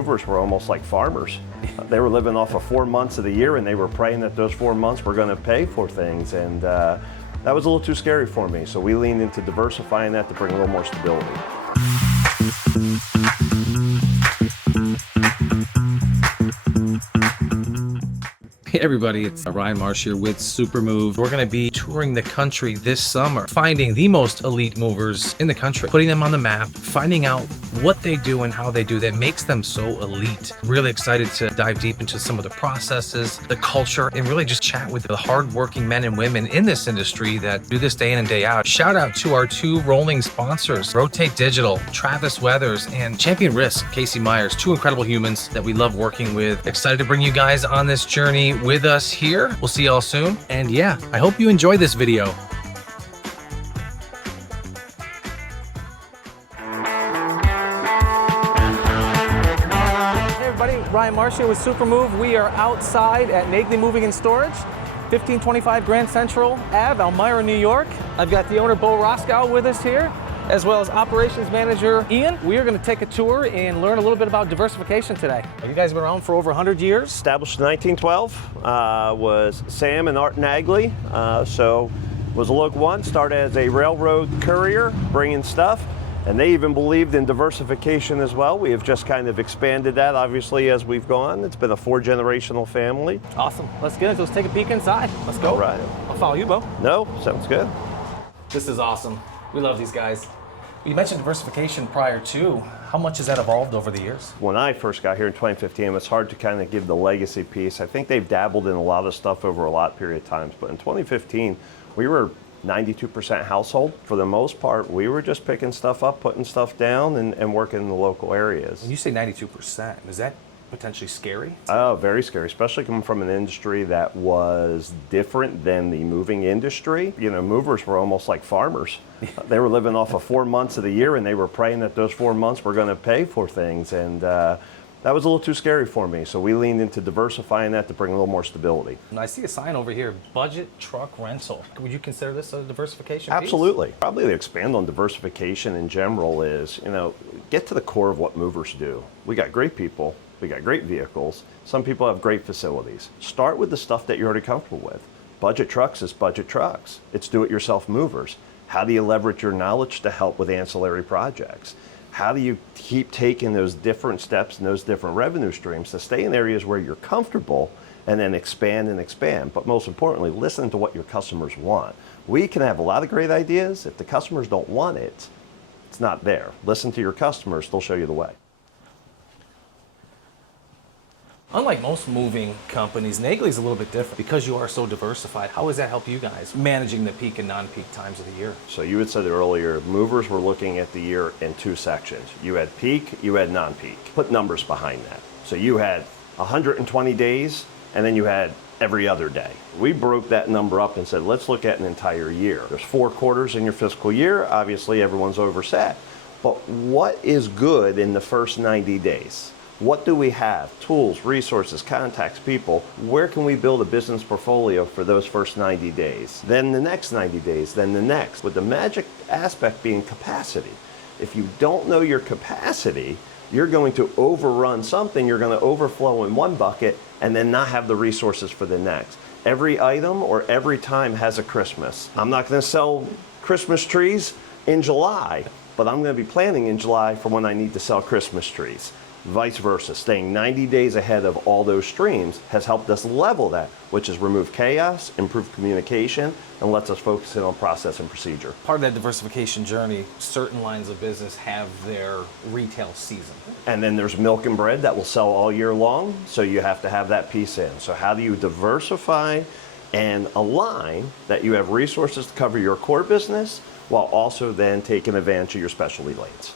movers were almost like farmers. They were living off of 4 months of the year, and they were praying that those 4 months were going to pay for things. And that was a little too scary for me. So we leaned into diversifying that to bring a little more stability. Hey everybody, it's Ryan Marsh here with Supermove. We're going to be touring the country this summer, finding the most elite movers in the country, putting them on the map, finding out what they do and how they do that makes them so elite. Really excited to dive deep into some of the processes, the culture, and really just chat with the hardworking men and women in this industry that do this day in and day out. Shout out to our two rolling sponsors, Rotate Digital, Travis Weathers, and Champion Risk, Casey Myers, two incredible humans that we love working with. Excited to bring you guys on this journey with us here. We'll see y'all soon. And yeah, I hope you enjoy this video. Hey everybody, Ryan Marsh here with Supermove. We are outside at Naglee Moving Storage, 1525 Grand Central Ave, Elmira, New York. I've got the owner, Beau Roskow, with us here, as well as operations manager Ian. We are going to take a tour and learn a little bit about diversification today. You guys have been around for over 100 years. Established in 1912, was Sam and Art Naglee. So was a local one, started as a railroad courier, bringing stuff. And they even believed in diversification as well. We have just kind of expanded that, obviously, as we've gone. It's been a 4-generational family. Awesome. Let's get it. Let's take a peek inside. Let's go. All right. I'll follow you, Beau. No, sounds good. This is awesome. We love these guys. You mentioned diversification prior to. How much has that evolved over the years? When I first got here in 2015, it was hard to kind of give the legacy piece. I think they've dabbled in a lot of stuff over a lot period of times, but in 2015, we were 92% household. For the most part, we were just picking stuff up, putting stuff down, and working in the local areas. When you say 92%, is that potentially scary? Oh, very scary, especially coming from an industry that was different than the moving industry. You know, movers were almost like farmers. They were living off of 4 months of the year, and they were praying that those 4 months were going to pay for things. And that was a little too scary for me. So we leaned into diversifying that to bring a little more stability. And I see a sign over here, budget truck rental. Would you consider this a diversification piece? Absolutely. Probably to expand on diversification in general is, you know, get to the core of what movers do. We got great people. We got great vehicles. Some people have great facilities. Start with the stuff that you're already comfortable with. Budget trucks is budget trucks. It's do-it-yourself movers. How do you leverage your knowledge to help with ancillary projects? How do you keep taking those different steps and those different revenue streams to stay in areas where you're comfortable and then expand and expand? But most importantly, listen to what your customers want. We can have a lot of great ideas. If the customers don't want it, it's not there. Listen to your customers. They'll show you the way. Unlike most moving companies, Naglee's a little bit different because you are so diversified. How has that helped you guys managing the peak and non-peak times of the year? So you had said earlier, movers were looking at the year in 2 sections. You had peak, you had non-peak. Put numbers behind that. So you had 120 days, and then you had every other day. We broke that number up and said, let's look at an entire year. There's 4 quarters in your fiscal year. Obviously, everyone's overset. But what is good in the first 90 days? What do we have? Tools, resources, contacts, people. Where can we build a business portfolio for those first 90 days? Then the next 90 days, then the next. With the magic aspect being capacity. If you don't know your capacity, you're going to overrun something, you're going to overflow in one bucket and then not have the resources for the next. Every item or every time has a Christmas. I'm not going to sell Christmas trees in July, but I'm going to be planning in July for when I need to sell Christmas trees. Vice versa, staying 90 days ahead of all those streams has helped us level that, which has removed chaos, improved communication, and lets us focus in on process and procedure. Part of that diversification journey, certain lines of business have their retail season. And then there's milk and bread that will sell all year long, so you have to have that piece in. So how do you diversify and align that you have resources to cover your core business while also then taking advantage of your specialty lanes?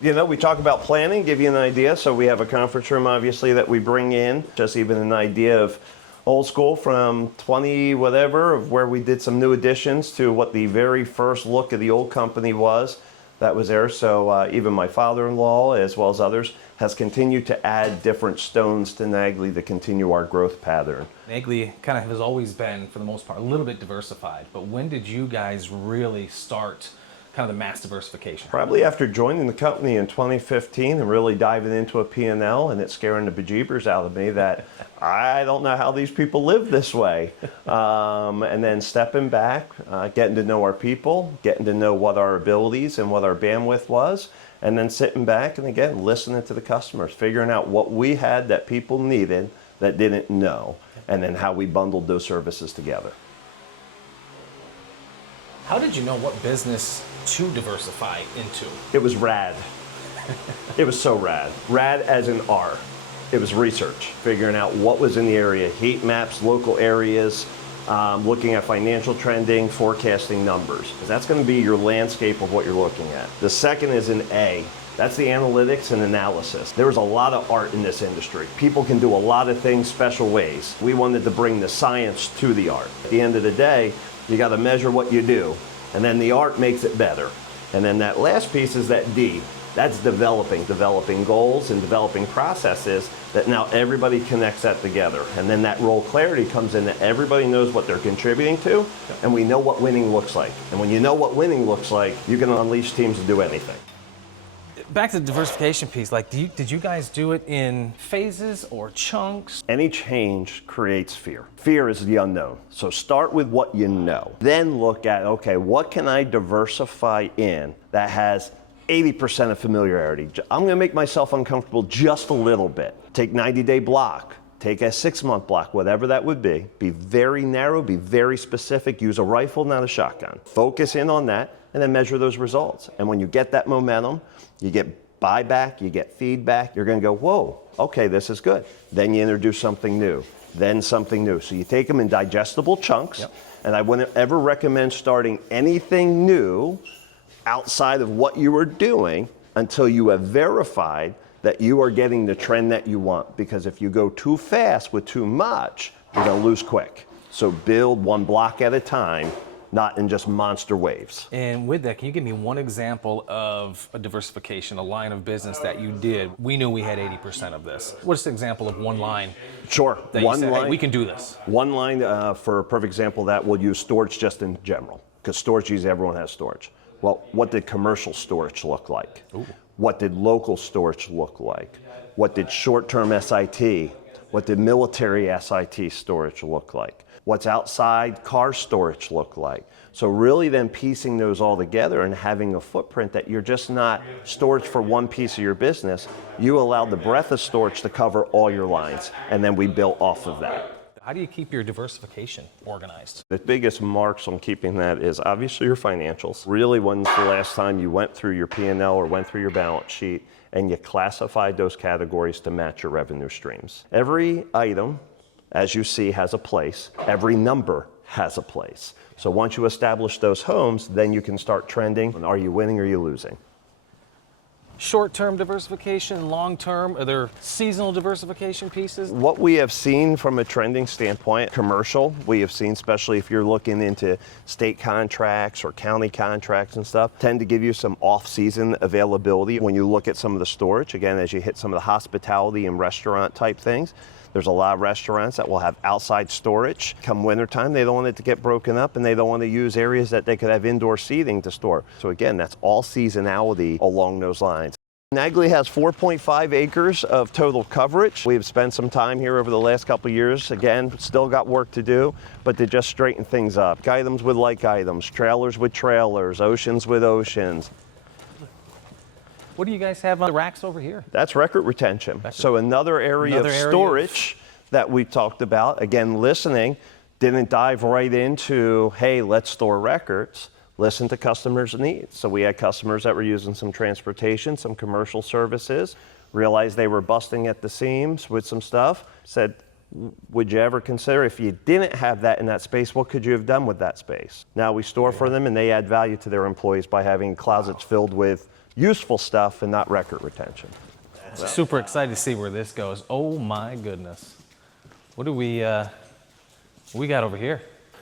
You know, we talk about planning, give you an idea. So we have a conference room, obviously, that we bring in. Just even an idea of old school from 20 whatever, of where we did some new additions to what the very first look of the old company was. That was there. So even my father-in-law, as well as others, has continued to add different stones to Naglee to continue our growth pattern. Naglee kind of has always been, for the most part, a little bit diversified. But when did you guys really start kind of the mass diversification? Probably after joining the company in 2015 and really diving into a P&L, and it's scaring the bejeebers out of me that I don't know how these people live this way. And then stepping back, getting to know our people, getting to know what our abilities and what our bandwidth was, and then sitting back and again, listening to the customers, figuring out what we had that people needed that didn't know, and then how we bundled those services together. How did you know what business to diversify into? It was rad. It was so rad. Rad as in R. It was research, figuring out what was in the area, heat maps, local areas, looking at financial trending, forecasting numbers. That's going to be your landscape of what you're looking at. The second is an A. That's the analytics and analysis. There's a lot of art in this industry. People can do a lot of things special ways. We wanted to bring the science to the art. At the end of the day, you got to measure what you do, and then the art makes it better. And then that last piece is that D. That's developing goals and developing processes that now everybody connects that together. And then that role clarity comes in that everybody knows what they're contributing to, and we know what winning looks like. And when you know what winning looks like, you can unleash teams to do anything. Back to the diversification piece, like did you guys do it in phases or chunks? Any change creates fear. Fear is the unknown. So start with what you know. Then look at, okay, what can I diversify in that has 80% of familiarity? I'm gonna make myself uncomfortable just a little bit. Take 90-day block, take a 6-month block, whatever that would be. Be very narrow, be very specific, use a rifle, not a shotgun. Focus in on that and then measure those results. And when you get that momentum, you get buyback, you get feedback, you're gonna go, whoa, okay, this is good. Then you introduce something new, then something new. So you take them in digestible chunks, and I wouldn't ever recommend starting anything new outside of what you were doing until you have verified that you are getting the trend that you want. Because if you go too fast with too much, you're gonna lose quick. So build one block at a time, not in just monster waves. And with that, can you give me one example of a diversification, a line of business that you did? We knew we had 80% of this. What's the example of one line? Sure. That one you said, line, hey, we can do this. One line, for a perfect example of that, we'll use storage just in general, because storage, usually everyone has storage. Well, what did commercial storage look like? Ooh. What did local storage look like? What did short-term SIT? What did military SIT storage look like? What's outside car storage look like? So really then piecing those all together and having a footprint that you're just not storage for one piece of your business. You allow the breadth of storage to cover all your lines, and then we built off of that. How do you keep your diversification organized? The biggest marks on keeping that is obviously your financials. Really, when's the last time you went through your P&L or went through your balance sheet and you classified those categories to match your revenue streams? Every item, as you see, has a place. Every number has a place. So once you establish those homes, then you can start trending. Are you winning or are you losing? Short-term diversification, long-term, are there seasonal diversification pieces? What we have seen from a trending standpoint, commercial, we have seen, especially if you're looking into state contracts or county contracts and stuff, tend to give you some off-season availability when you look at some of the storage. Again, as you hit some of the hospitality and restaurant type things, there's a lot of restaurants that will have outside storage. Come wintertime, they don't want it to get broken up and they don't want to use areas that they could have indoor seating to store. So again, that's all seasonality along those lines. Naglee has 4.5 acres of total coverage. We've spent some time here over the last couple of years. Again, still got work to do, but to just straighten things up. Items with like items, trailers with trailers, oceans with oceans. What do you guys have on the racks over here? That's record retention. So another area of storage that we talked about, again, listening, didn't dive right into, hey, let's store records. Listen to customers' needs. So we had customers that were using some transportation, some commercial services, realized they were busting at the seams with some stuff, said, would you ever consider, if you didn't have that in that space, what could you have done with that space? Now we store for them and they add value to their employees by having closets filled with useful stuff and not record retention. Super excited to see where this goes. Oh my goodness. What do we got over here?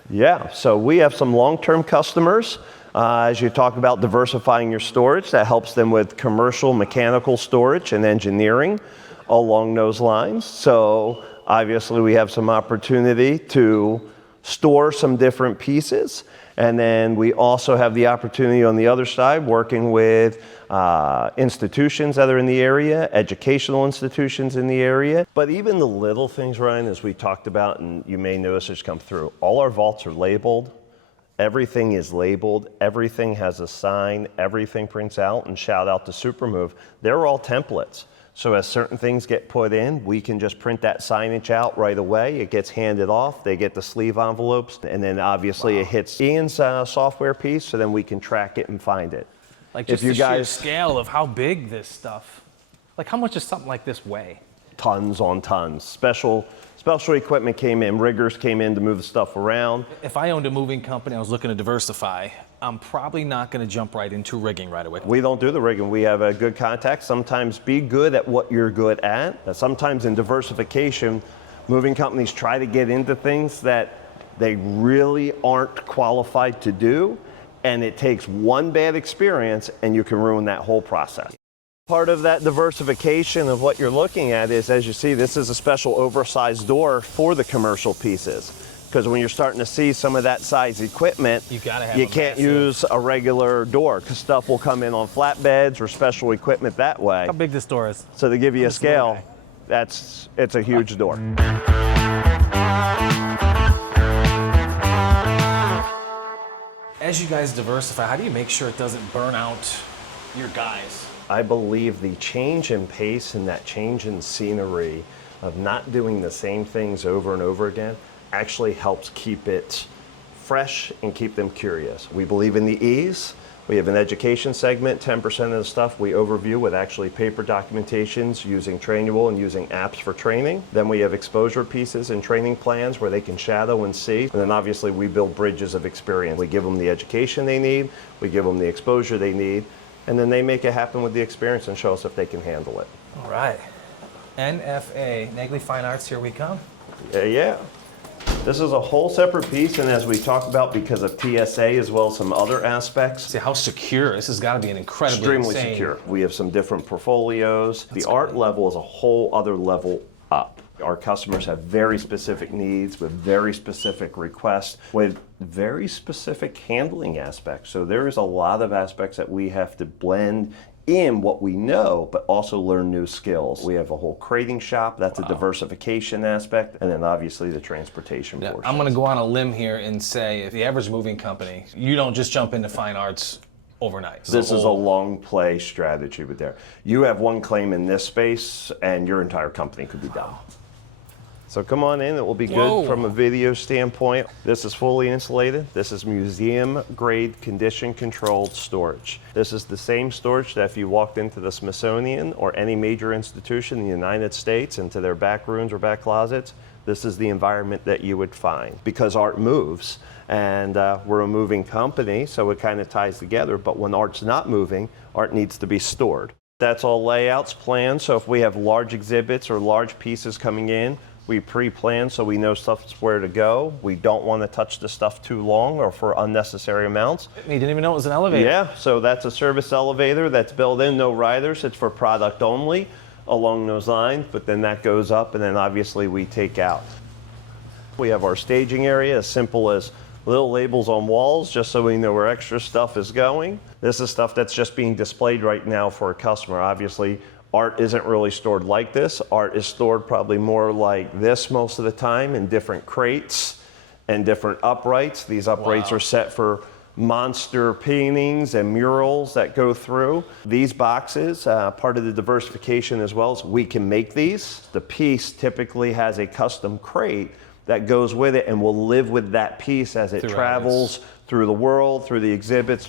Yeah, so we have some long-term customers. As you talk about diversifying your storage, that helps them with commercial, mechanical storage and engineering along those lines. So obviously we have some opportunity to store some different pieces. And then we also have the opportunity on the other side working with institutions that are in the area, educational institutions in the area. But even the little things, Ryan, as we talked about, and you may notice it's come through, all our vaults are labeled. Everything is labeled. Everything has a sign. Everything prints out. And shout out to Supermove. They're all templates. So as certain things get put in, we can just print that signage out right away. It gets handed off. They get the sleeve envelopes. And then obviously it hits Ian's software piece, so then we can track it and find it. Like just the sheer scale of how big this stuff, like how much does something like this weigh? Tons on tons. Special equipment came in, riggers came in to move the stuff around. If I owned a moving company, I was looking to diversify, I'm probably not going to jump right into rigging right away. We don't do the rigging. We have a good contact. Sometimes be good at what you're good at. Sometimes in diversification, moving companies try to get into things that they really aren't qualified to do, and it takes one bad experience and you can ruin that whole process. Part of that diversification of what you're looking at is, as you see, this is a special oversized door for the commercial pieces. Because when you're starting to see some of that size equipment, you can't use a regular door because stuff will come in on flatbeds or special equipment that way. How big this door is? So to give you a scale, it's a huge door. As you guys diversify, how do you make sure it doesn't burn out your guys? I believe the change in pace and that change in scenery of not doing the same things over and over again actually helps keep it fresh and keep them curious. We believe in the ease. We have an education segment, 10% of the stuff we overview with actually paper documentations using Trainual and using apps for training. Then we have exposure pieces and training plans where they can shadow and see. And then obviously we build bridges of experience. We give them the education they need, we give them the exposure they need, and then they make it happen with the experience and show us if they can handle it. All right. NFA, Naglee Fine Arts, here we come. Yeah. This is a whole separate piece, and as we talked about, because of TSA as well as some other aspects. See how secure. This has got to be an incredibly extremely secure. We have some different portfolios. The art level is a whole other level up. Our customers have very specific needs with very specific requests with very specific handling aspects. So there is a lot of aspects that we have to blend in what we know, but also learn new skills. We have a whole crating shop, that's a diversification aspect, and then obviously the transportation portion. I'm gonna go on a limb here and say, if the average moving company, you don't just jump into fine arts overnight. This is a long play strategy with there. You have one claim in this space and your entire company could be done. So come on in, it will be good from a video standpoint. This is fully insulated. This is museum grade condition controlled storage. This is the same storage that if you walked into the Smithsonian or any major institution in the United States into their back rooms or back closets, this is the environment that you would find. Because art moves, and we're a moving company, so it kind of ties together, but when art's not moving, art needs to be stored. That's all layouts, plans, so if we have large exhibits or large pieces coming in, we pre-plan so we know stuff's where to go. We don't want to touch the stuff too long or for unnecessary amounts. You didn't even know it was an elevator. Yeah, so that's a service elevator that's built in, no riders. It's for product only along those lines, but then that goes up and then obviously we take out. We have our staging area, as simple as little labels on walls just so we know where extra stuff is going. This is stuff that's just being displayed right now for a customer. Obviously, art isn't really stored like this. Art is stored probably more like this most of the time in different crates and different uprights. These uprights are set for monster paintings and murals that go through. These boxes, part of the diversification as well, is we can make these. The piece typically has a custom crate that goes with it and will live with that piece as it travels through the world, through the exhibits.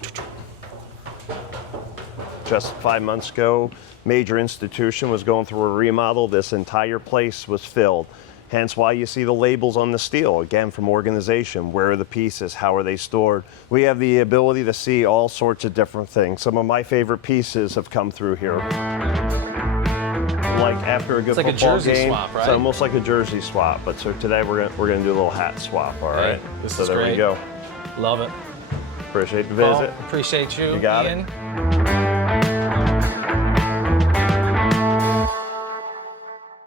Just 5 months ago, major institution was going through a remodel. This entire place was filled. Hence why you see the labels on the steel, again from organization. Where are the pieces? How are they stored? We have the ability to see all sorts of different things. Some of my favorite pieces have come through here. Like after a good football game. It's like a jersey swap, right? It's almost like a jersey swap. But so today we're gonna do a little hat swap, all right? This so is there great. we go. Love it. Appreciate the visit. Paul, appreciate you, You got Ian. it.